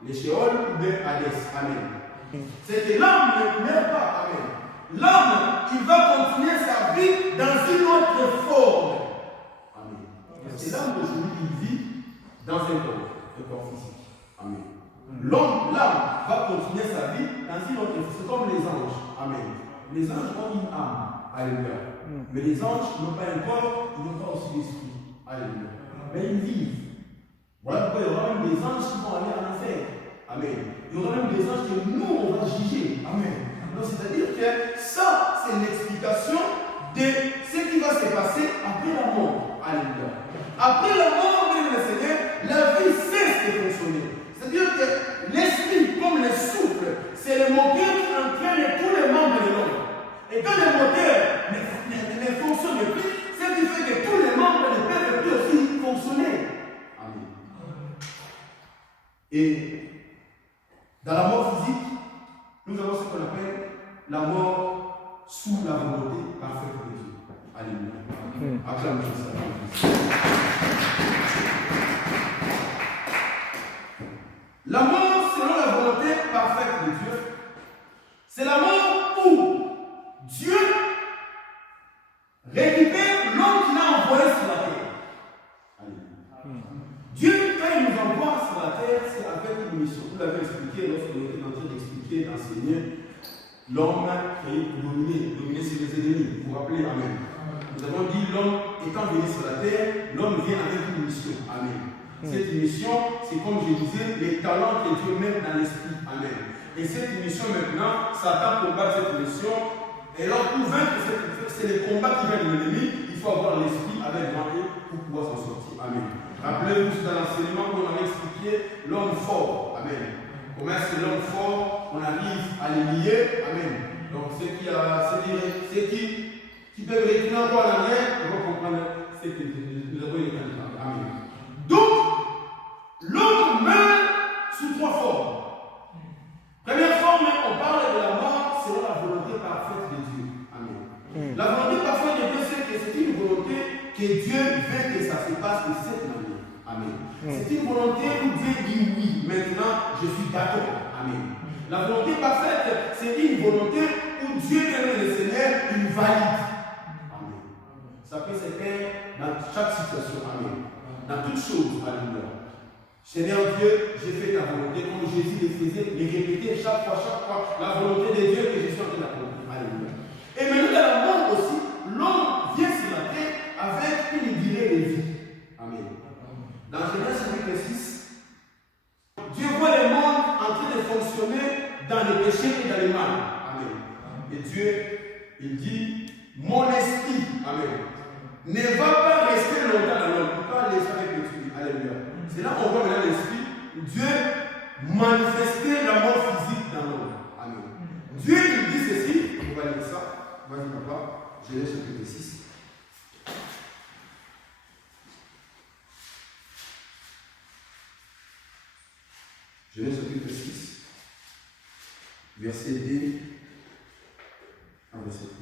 les Sheol ou bien Hadès. Amen. C'est que l'âme ne meurt pas. Amen. L'âme, il va continuer sa vie dans une autre forme. Amen. C'est l'âme d'aujourd'hui, il vit dans un corps physique. Amen. L'âme va continuer sa vie dans une autre forme. C'est comme les anges. Amen. Les anges ont une âme. Alléluia. Mais les anges n'ont pas un corps, ils n'ont pas aussi l'esprit. Alléluia. Mais ils vivent. Voilà pourquoi il y aura même des anges qui vont aller en enfer. Amen. Il y aura même des anges que nous, on va juger. Amen. Donc, c'est-à-dire que ça, c'est l'explication de ce qui va se passer après la mort. Alléluia. Après la mort, bien le Seigneur, la vie cesse de fonctionner. C'est-à-dire que l'esprit, comme le souffle, c'est le moteur qui entraîne tous les membres de l'homme. Et quand le moteur ne fonctionne plus, ce qui fait que tous les membres ne peuvent plus aussi fonctionner. Amen. Et dans la mort physique, nous avons ce qu'on appelle la mort sous la volonté parfaite de Dieu. Alléluia. Acclamons ça. La mort selon la volonté parfaite de Dieu, c'est la mort où Dieu récupère l'homme qu'il a envoyé sur la terre. Alléluia. Dieu, quand il nous envoie sur la terre, c'est avec une mission. Vous l'avez expliqué lorsqu'on était en train d'expliquer, d'enseigner. L'homme créé pour dominer sur les ennemis. Vous vous rappelez? Amen. Nous avons dit l'homme étant venu sur la terre, l'homme vient avec une mission. Amen. Cette mission, c'est comme je disais, les talents que Dieu met dans l'esprit. Amen. Et cette mission maintenant, Satan combat cette mission. Et alors, pour vaincre c'est le combat qui vient de l'ennemi, il faut avoir l'esprit avec grand E pour pouvoir s'en sortir. Amen. Rappelez-vous dans l'enseignement qu'on avait expliqué l'homme fort. Amen. Comment est-ce que l'homme fort, on arrive à les lier. Amen. Donc, ceux qui peuvent retourner encore en arrière, ils vont comprendre ce que nous avons été en. Amen. Donc, l'homme meurt sous trois formes. Première forme, on parle de la mort selon la volonté parfaite de Dieu. Amen. La volonté parfaite de Dieu, c'est que c'est une volonté que Dieu veut que ça se passe de cette manière. Amen. C'est une volonté où Dieu dit oui, maintenant je suis d'accord. Amen. La volonté parfaite, c'est une volonté où Dieu aime le Seigneur, il valide. Amen. Ça peut se faire dans chaque situation. Amen. Dans toutes choses. Alléluia. Seigneur Dieu, j'ai fait ta volonté comme Jésus le faisait, les répéter chaque fois, la volonté de Dieu que je suis en train d'accomplir. Alléluia. Et maintenant, dans la mort aussi, Dieu, il dit, mon esprit, amen, ne va pas rester longtemps dans l'homme. Il ne peut pas laisser avec l'esprit. Alléluia. C'est là qu'on voit maintenant l'esprit. Dieu manifester la mort physique dans l'homme. Amen. Dieu il dit ceci. On va lire ça. Vas-y, papa. Genèse chapitre 6. Genèse chapitre 6. Verset 2. Verset 3.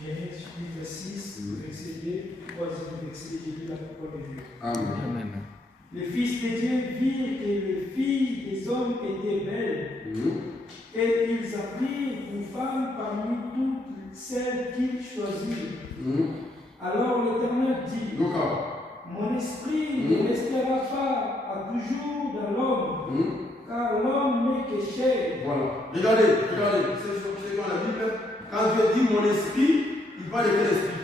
Genèse chapitre 6, verset 2, troisième verset, et puis la parole de Dieu. Amen. Amen. Les fils de Dieu virent que les filles des hommes étaient belles, et ils apprirent une femme parmi toutes celles qu'ils choisirent. Alors l'Éternel dit, mon esprit ne restera pas à toujours dans l'homme, car l'homme n'est que chair. Voilà. Regardez, c'est dans la Bible. Quand Dieu dit mon esprit, il parle de quel esprit?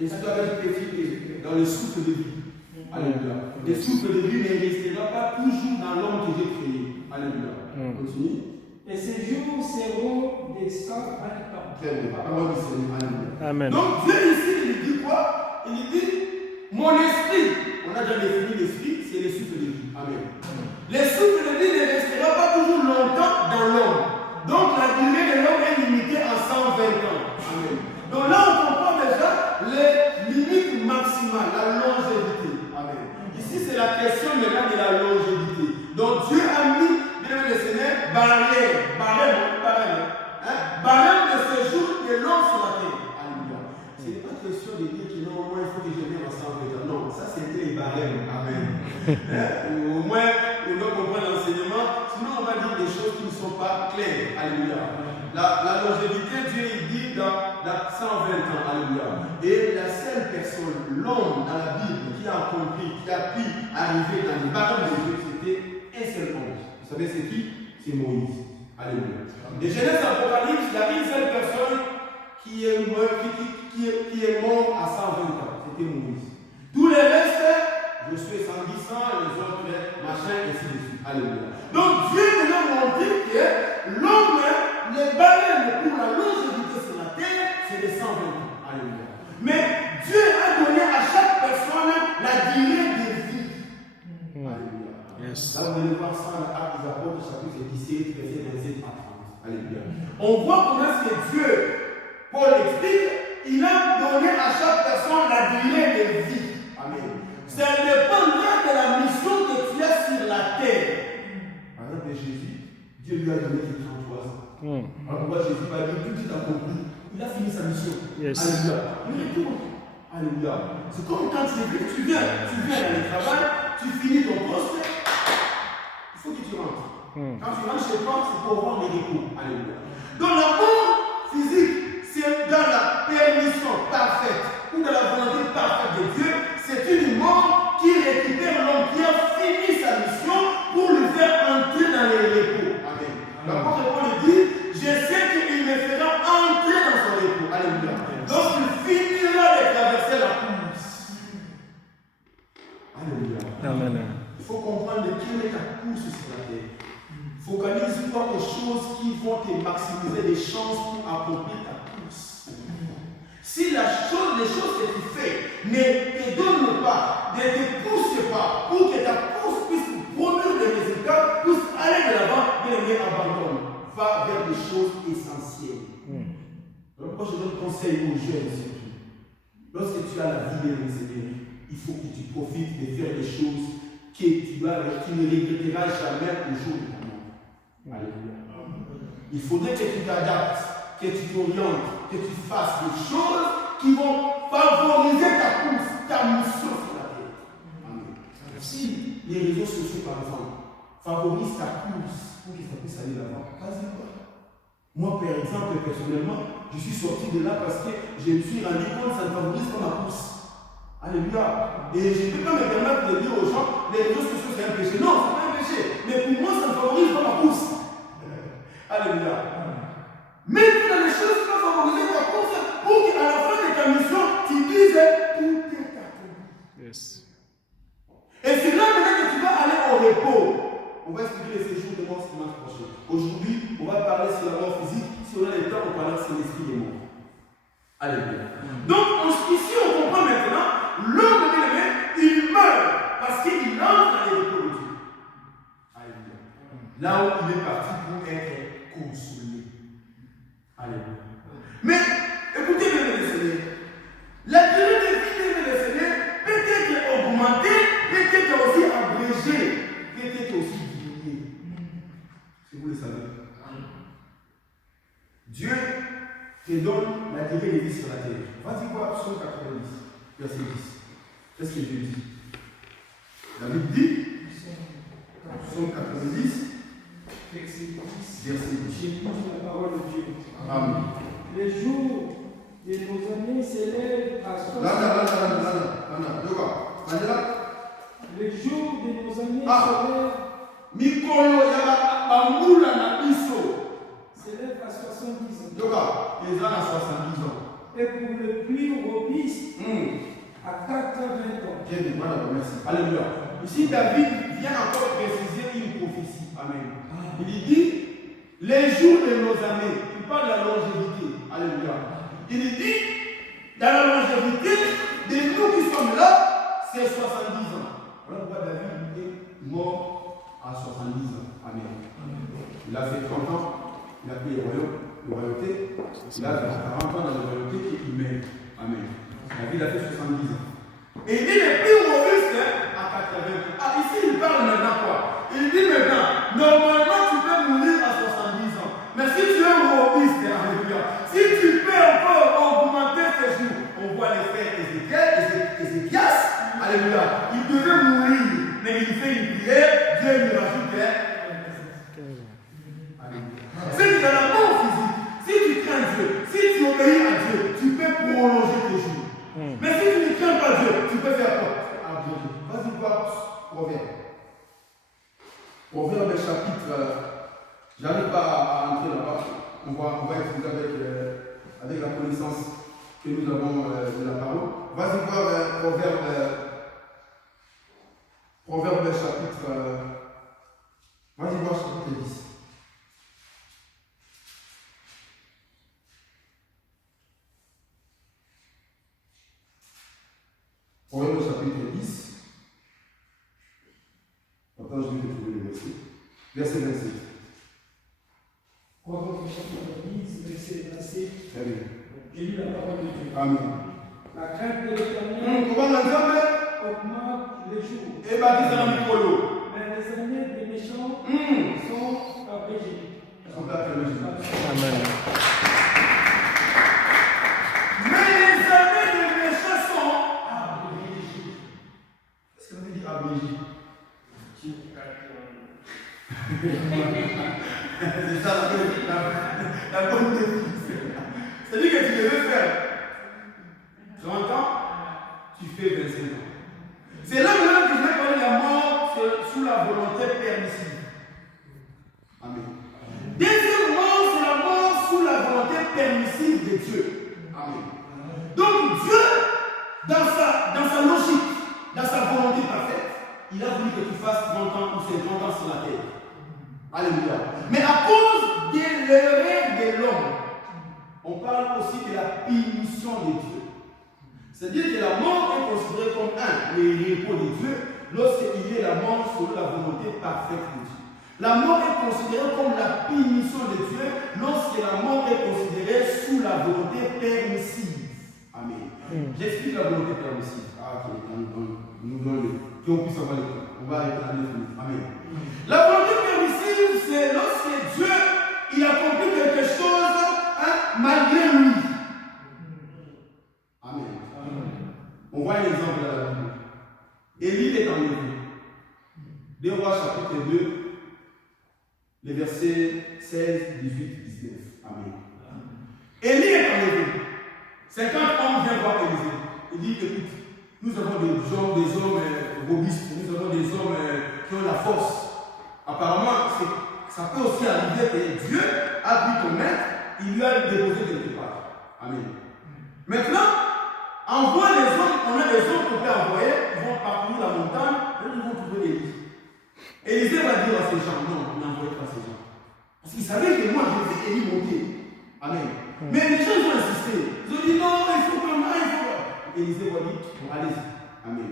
L'esprit avec petit dans le souffle de vie. Alléluia. Le souffle de vie ne restera pas toujours dans l'homme que j'ai créé. Alléluia. Continue. Et ces jours seront des 120 ans. Très bien. Parole du Seigneur. Alléluia. Amen. Donc Dieu ici, il dit quoi? Il dit mon esprit. On a déjà défini l'esprit, c'est le souffle de vie. Amen. Le souffle de vie ne restera pas toujours longtemps dans l'homme. Donc la durée de l'homme est limitée à 120 ans. Amen. Donc là on comprend déjà les limites maximales, la longévité. Amen. Ici c'est la question maintenant de la longévité. Donc Dieu a mis, bien le Seigneur, barème de séjour de l'homme sur la terre. Alléluia. Ce n'est pas question de dire que non, moi il faut que je vienne ensemble. Non, ça c'était les barèmes. Amen. Au moins, on doit comprendre l'enseignement. Sinon, on va dire des choses qui ne sont pas claires. Alléluia. La longévité, Dieu il dit dans 120 ans. Alléluia. Et la seule personne, l'homme dans la Bible, qui a compris, qui a pu arriver dans les barèmes de Dieu, c'était un seul homme. Vous savez c'est qui? C'est Moïse. Alléluia. De Genèse à Apocalypse, il y a une seule personne qui est mort à 120 ans. C'était Moïse. Tous les restes, Josué 110 ans, les autres, machin, et ainsi de suite. Alléluia. Donc Dieu nous a montré que l'homme, les barèmes pour la longévité sur la terre, c'est les 120 ans. Alléluia. Mais Dieu a donné à chaque personne la durée de vie. Alléluia. Yes. Là, vous allez voir ça dans l'Acte des Apôtres, chapitre 17, verset 27 à 30. Alléluia. On voit comment est-ce que Dieu, Paul explique, il a donné à chaque personne la durée de vie. Amen. Ça dépendra de la mission que tu as sur la terre. Par exemple, Jésus, Dieu lui a donné 33 ans. Alors pourquoi Jésus va dire tout est accompli? Il a fini sa mission. Yes. Alléluia. Il retourne. Alléluia. C'est comme quand tu viens dans le travail, tu finis ton poste, il faut que tu rentres. Quand tu rentres chez toi, c'est pour avoir des repos. Alléluia. Donc la mort physique, c'est dans la permission parfaite ou dans la volonté parfaite de Dieu. C'est une mort qui récupère l'homme qui a fini sa mission pour le faire entrer dans les repos. Amen. L'apôtre Paul dit, je sais qu'il me fera entrer dans son repos. Alléluia. Donc il finira de traverser la course. Alléluia. Amen. Il faut comprendre quelle est ta course sur la terre. Focalise-toi aux choses qui vont te maximiser les chances pour accomplir ta course. Si les choses que tu fais ne te donnent pas, ne te poussent pas pour que ta course puisse produire des résultats, puisse aller de l'avant, bien aimé, abandonne. Va vers des choses essentielles. Donc, moi, je donne conseil aux jeunes surtout. Lorsque tu as la vie de Seigneur, il faut que tu profites de faire des choses que tu ne regretteras jamais au jour de ta mort. Alléluia. Il faudrait que tu t'adaptes, que tu t'orientes, que tu fasses des choses qui vont favoriser ta course, ta mission sur la terre. Amen. Si les réseaux sociaux, par exemple, favorisent ta course pour que ça puisse aller l'avant, vas-y quoi. Moi, par exemple, personnellement, je suis sorti de là parce que je me suis rendu compte que ça ne favorise pas ma course. Alléluia. Et je ne peux pas me permettre de dire aux gens, les réseaux sociaux c'est un péché. Non, ce n'est pas un péché. Mais pour moi, ça ne favorise pas ma course. Alléluia. Mais dans les choses qui vont favoriser ta course pour qu'à la fin de ta mission, tu dises tout est accompli. Yes. Et c'est là maintenant que tu vas aller au repos. On va expliquer les séjours de mort dimanche prochain. Aujourd'hui, on va parler sur la mort physique. Si on a le temps, on parlera Alléluia. Donc, ici, on comprend maintenant, l'homme bien-aimé, il meurt parce qu'il entre dans les repos de Dieu. Alléluia. Là où il est parti pour être consolé. Alléluia. Mais, écoutez, bien aimés, la durée de vie de Seigneur peut être augmentée, peut être aussi abrégée, peut être aussi diminuée. Si vous le savez. Dieu te donne la durée de vie sur la terre. Vas-y voir Psaume 90, verset 10. Qu'est-ce que Dieu dit? La Bible dit, Psaume 90, verset 10. J'écoute la parole de Dieu. Amen. Les jours de nos années s'élèvent à 60. Les jours de nos années s'élèvent à 70 ans. Les ans à 70 ans. Et pour le plus robiste, à 80 ans. Merci. Alléluia. Ici, David vient encore préciser une prophétie. Amen. Il dit, les jours de nos années, il parle de la longévité. Alléluia. Il dit, dans la longévité, de nous qui sommes là, c'est 70 ans. Voilà pourquoi David est mort à 70 ans. Amen. Il a fait 30 ans, il a pris le royauté, il a fait 40 ans dans la royauté et il meurt. Amen. David a fait 70 ans. Et il dit le plus robuste à 80 ans. Ah, ici il parle maintenant quoi? Il dit maintenant, normalement tu peux mourir à 70 ans. Mais si tu es robuste, alléluia, si tu peux encore augmenter tes jours, on voit les frères Ézéchias, alléluia, il devait mourir, mais il fait une prière, Dieu lui rajoute. C'est dans la mort physique. Si tu crains Dieu, si tu obéis à Dieu, tu peux prolonger tes jours. Mais si tu ne crains pas Dieu, tu peux faire quoi? Vas-y voir Proverbe. Proverbe chapitre. J'arrive pas à entrer là-bas. On va expliquer avec la connaissance que nous avons de la parole. Vas-y voir Proverbe chapitre. Vas-y voir chapitre 10. Proverbe chapitre 10. Attends, je vais te trouver le verset. Verset 27. Proverbe chapitre 10, verset 27. Très bien. J'ai lu la parole de Dieu. Amen. La crainte de l'Éternel augmente les jours. Et Mais les années des méchants sont abrégées. Amen. Mais les années des méchants sont abrégées. Qu'est-ce que ça veut dire abrégé? C'est ça la bonne définition. C'est-à-dire que tu devais faire 30 ans, tu fais 25 ans. C'est là maintenant que je vais parler de la mort sous la volonté permissive. Amen. Deuxièmement, c'est la mort sous la volonté permissive de Dieu. Amen. Donc Dieu, dans sa logique, dans sa volonté parfaite, il a voulu que tu fasses 30 ans ou 50 ans sur la terre. Alléluia. Mais à cause de l'erreur de l'homme, on parle aussi de la punition de Dieu. C'est-à-dire que la mort est considérée comme le repos de Dieu lorsqu'il y a la mort selon la volonté parfaite de Dieu. La mort est considérée comme la punition de Dieu lorsque la mort est considérée sous la volonté permissive. Amen. J'explique la volonté permissive. Ah, ok, nous donnons qu'on puisse avoir le temps. On va arrêter à 9 minutes. Amen. La volonté permissive, c'est lorsque Dieu il accomplit quelque chose malgré lui. Amen. On voit un exemple dans la Bible. Élie est enlevé. 2 Rois chapitre 2, les versets 16, 18, 19. Amen. Élie est enlevé. 50 hommes viennent voir Élisée. Il dit, écoute, nous avons des hommes robustes, nous avons des hommes qui ont la force. Apparemment, ça peut aussi arriver que Dieu a pris ton maître, il l'a déposé quelque part. Amen. Maintenant, envoie les hommes, on a des hommes qu'on peut envoyer, ils vont parcourir la montagne, et ils vont trouver Élie. Élisée va dire à ces gens, non, n'envoyez pas ces gens. Parce qu'ils savaient que moi, je vais Élie monter. Amen. Mais les gens ont insisté. Ils ont dit, non, Allez-y. Amen.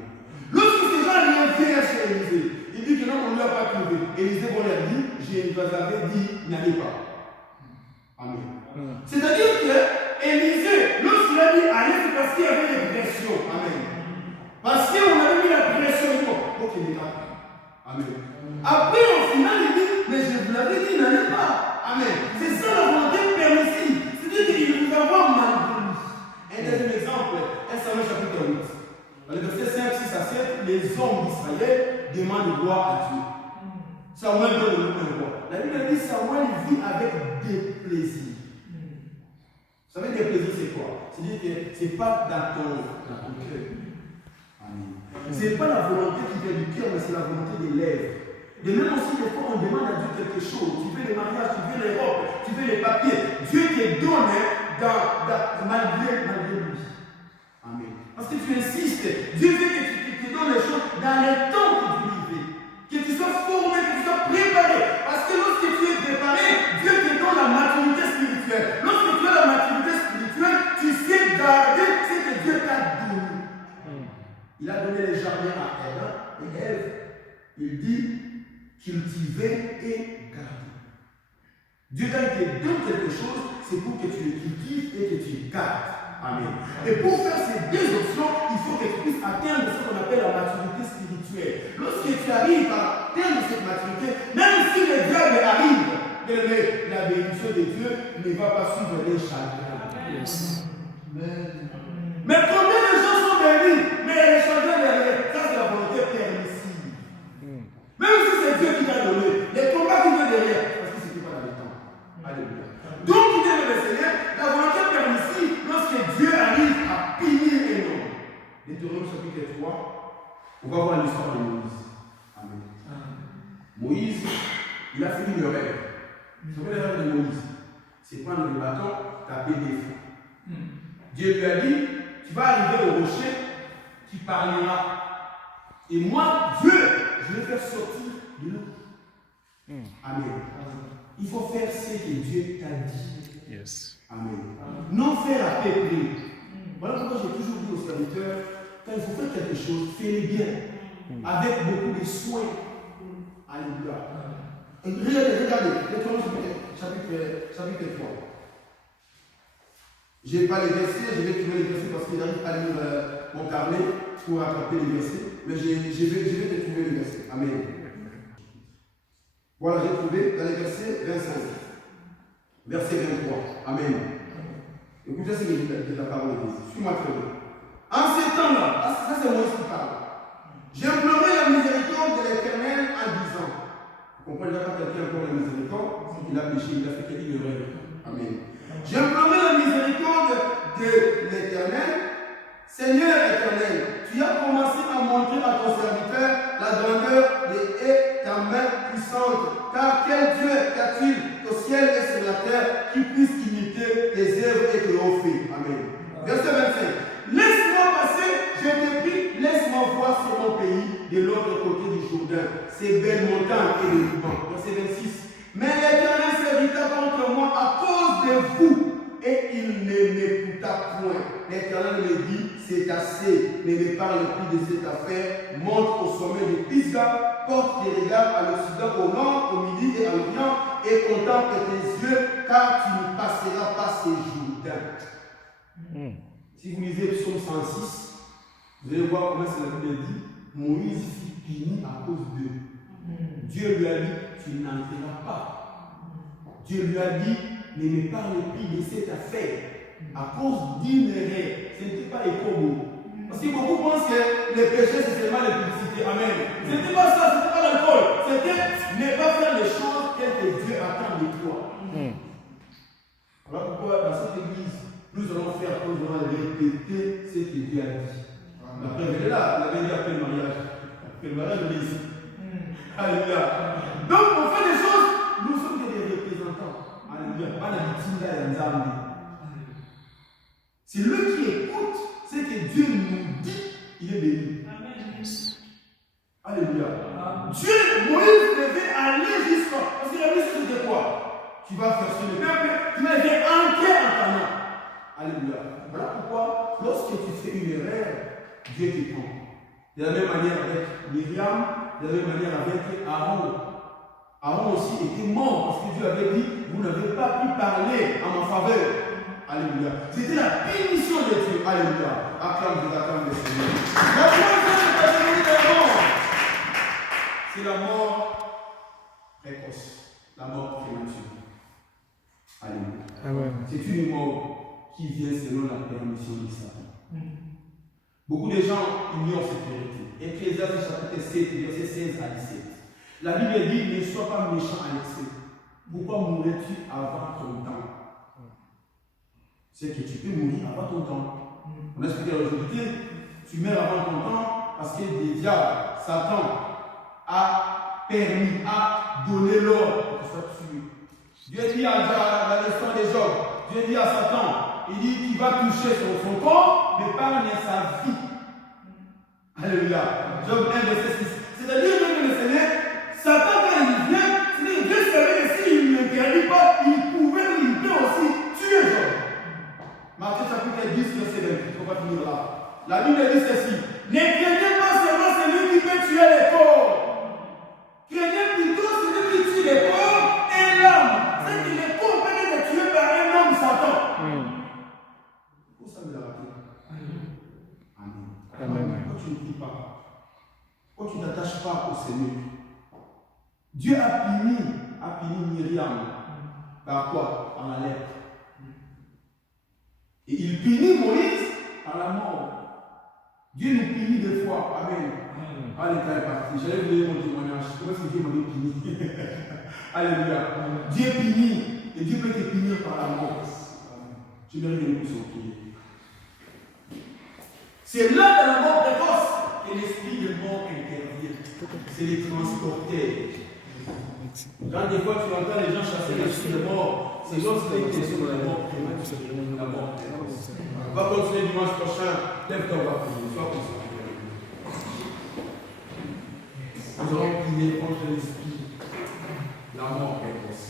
Lorsque ces gens viennent chez Élisée, il dit que non, on ne lui a pas trouvé. Élisée va leur dire, je vous avais dit, n'allez pas. Amen. C'est-à-dire que Élisée, lorsqu'il a dit allez, c'est parce qu'il y avait des pressions. Amen. Parce qu'on avait mis la pression. Ok, les gars. Amen. Après, au final, il dit, mais je vous l'avais dit, n'allez pas. Amen. C'est ça la volonté permissive. C'est-à-dire qu'il vous a malgré lui. Un deuxième exemple, 1 Samuel chapitre 8. Dans le verset 5, 6 à 7, les hommes d'Israël demandent gloire à Dieu. Samuel donne le nom d'un roi. La Bible dit Samuel vit avec des plaisirs. Vous savez, des plaisirs, c'est quoi? C'est-à-dire que ce n'est pas dans ton cœur. Amen. Ce n'est pas la volonté qui vient du cœur, mais c'est la volonté des lèvres. De même aussi, des fois, on demande à Dieu quelque chose. Tu veux les mariages, tu veux les robes, tu veux les papiers. Dieu te donne malgré lui. Amen. Parce que tu insistes. Dieu veut que tu te donnes les choses dans le temps que tu vivais. Que tu sois formé, que tu sois préparé. Parce que lorsque tu es préparé, Dieu te donne la maturité spirituelle. Lorsque tu as la maturité spirituelle, tu sais garder ce que Dieu t'a donné. Il a donné les jardins à Adam et Ève. Il dit cultiver et garder. Dieu, quand il te donne quelque chose, c'est pour que tu le cultives et que tu le gardes. Amen. Et pour faire ces deux options, il faut que tu puisses atteindre ce qu'on appelle la maturité spirituelle. Lorsque tu arrives à atteindre cette maturité, même si le diable arrive, la bénédiction de Dieu ne va pas suivre les chagrins. Yes. Mais combien de gens sont bénis, mais les chagrins derrière, ça c'est la volonté permissive. Même si c'est Dieu qui t'a donné, les combats qui viennent derrière, parce que ce n'était pas dans le temps. Alléluia. Donc, il dit le Seigneur, la volonté permissive, lorsque Dieu arrive à punir un homme. Deutéronome chapitre 3, on va voir l'histoire de Moïse. Amen. Moïse, il a fini le rêve. Vous savez le rêve de Moïse? C'est prendre le bâton, taper des fous. Dieu lui a dit, tu vas arriver au rocher, tu parleras. Et moi, Dieu, je vais faire sortir de l'eau. Amen. Il faut faire ce que Dieu t'a dit. Yes. Amen. Non faire à peu près. Voilà pourquoi j'ai toujours dit aux serviteurs, quand il faut faire quelque chose, fais-le bien. Avec beaucoup de soin. Alléluia. Regardez, chapitre 3. Je n'ai pas les versets, je vais trouver les versets parce qu'il n'arrive pas à lire mon carnet pour attraper les versets. Mais je vais te trouver les versets. Amen. Voilà, j'ai trouvé dans les versets 25. Verset 23. Amen. Écoutez ce que dit la parole de Dieu. Suis-moi très bien. En ces temps-là, ça c'est Moïse qui parle. J'ai imploré la miséricorde de l'Éternel en disant. Vous comprenez déjà quand quelqu'un implore la miséricorde, c'est qu'il a péché, il a fait quelque chose de vrai. Amen. J'ai imploré la miséricorde de l'Éternel. Seigneur éternel, tu as commencé à montrer à ton serviteur la grandeur et ta main puissante. Car quel Dieu qu'a-t-il au ciel et sur la terre qui puisse imiter les œuvres et que l'on fait? Amen. Verset 25. Laisse-moi passer, je te prie, laisse-moi voir sur mon pays de l'autre côté du Jourdain, ces belles montagnes et le Liban. Verset 26. Mais l'Éternel s'irrita contre moi à cause de vous, et il ne m'écouta point. L'Éternel me dit, c'est assez, ne me parle plus de cette affaire, monte au sommet de Pisgah, porte tes regards à l'Occident, au nord, au midi et à l'Orient, et contemple tes yeux, car tu ne passeras pas ces Jourdains. Si vous lisez Psaume 106, vous allez voir comment c'est la Bible dit, Moïse fut puni à cause d'eux. Dieu lui a dit, tu n'entreras pas. Dieu lui a dit, ne me parle plus de cette affaire à cause d'une erreur. Ce n'était pas éco-beau. Parce que beaucoup pensent que le péché c'est seulement la publicité. Amen. Ce n'était pas ça, ce n'était pas l'alcool. C'était ne pas faire les choses que Dieu attend de toi. Voilà pourquoi dans cette église, nous allons faire, nous allons répéter ce que Dieu a dit. Après, elle est là, elle avait dit après le mariage. Après le mariage, elle est ici. Alléluia. Donc, on fait des choses, nous sommes des représentants. Alléluia. C'est lui qui écoute ce que Dieu nous dit, il est béni. Amen. Alléluia. Dieu, Moïse devait aller jusqu'à. Parce qu'il a dit c'était quoi? Tu vas faire sur le peuple, tu vas être entier en Canaan. Alléluia. Voilà pourquoi, lorsque tu fais une erreur, Dieu te prend. De la même manière avec Myriam, de la même manière avec Aaron. Aaron aussi était mort parce que Dieu avait dit, vous n'avez pas pu parler en ma faveur. Alléluia. C'était la punition de Dieu. Alléluia. Acclame Dieu, acclame le Seigneur. La troisième catégorie de mort, c'est la mort précoce, la mort prématurée. Alléluia. Amen. C'est une mort qui vient selon la permission de Satan. Beaucoup de gens ignorent cette vérité. Ecclésiaste chapitre 7, verset 16 à 17. La Bible dit, ne sois pas méchant à l'excès. Pourquoi mourrais-tu avant ton temps? C'est que tu peux mourir avant ton temps. On a expliqué la vérité, tu meurs avant ton temps parce que le diable, Satan, a permis, a donné l'ordre pour que tu sois tué. Dieu dit à la leçon des Job, Dieu dit à Satan, il dit qu'il va toucher son corps, mais pas sa vie. Alléluia. Job 1, verset 6. C'est-à-dire que le Seigneur, Satan, quand il vient, Dieu savait que s'il ne l'interdit pas, il peut aussi tuer Job. Matthieu chapitre 10, verset 28. On va finir là. La Bible dit ceci. Ne craignez pas seulement celui qui peut tuer les corps. Craignez plutôt celui qui tue les corps et l'âme. C'est que les corps peuvent être tués par un homme Satan. Pourquoi ça me l'a rappelé? Amen. Amen. Pourquoi tu ne pries pas? Pourquoi tu ne t'attaches pas au Seigneur? Dieu a puni Myriam. Par quoi? Par la lèpre. Et il punit Moïse par la mort. Dieu nous punit des fois. Amen. Ah, l'état est parti. J'allais vous donner mon témoignage. Comment est-ce que Dieu m'avait puni? Alléluia. Dieu punit. Et Dieu peut te punir par la mort. Je vais revenir pour son pied. C'est là de la mort précoce que l'esprit de mort intervient. C'est les transporteurs. Quand des fois tu entends les gens chasser l'esprit de mort, c'est lorsqu'il y a une question de la mort prématurée. La mort précoce. On va continuer dimanche prochain. Lève-toi, on va prier. Sois concentré. Nous allons prier contre l'esprit. La mort précoce.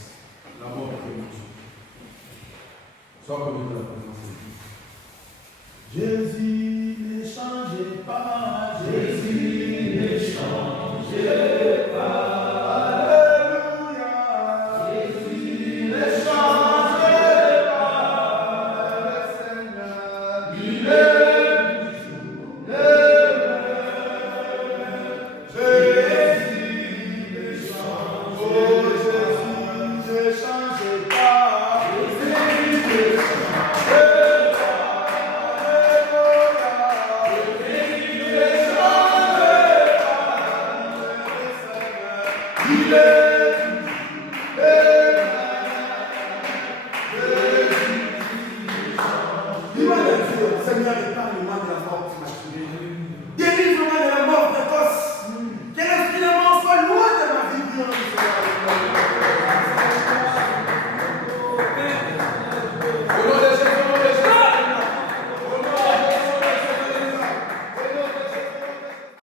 La mort prématurée. Sois comme de la présence de Dieu. Jésus ne changeait pas. Jésus ne changeait pas. Seigneur, épargne-moi de la mort prématurée.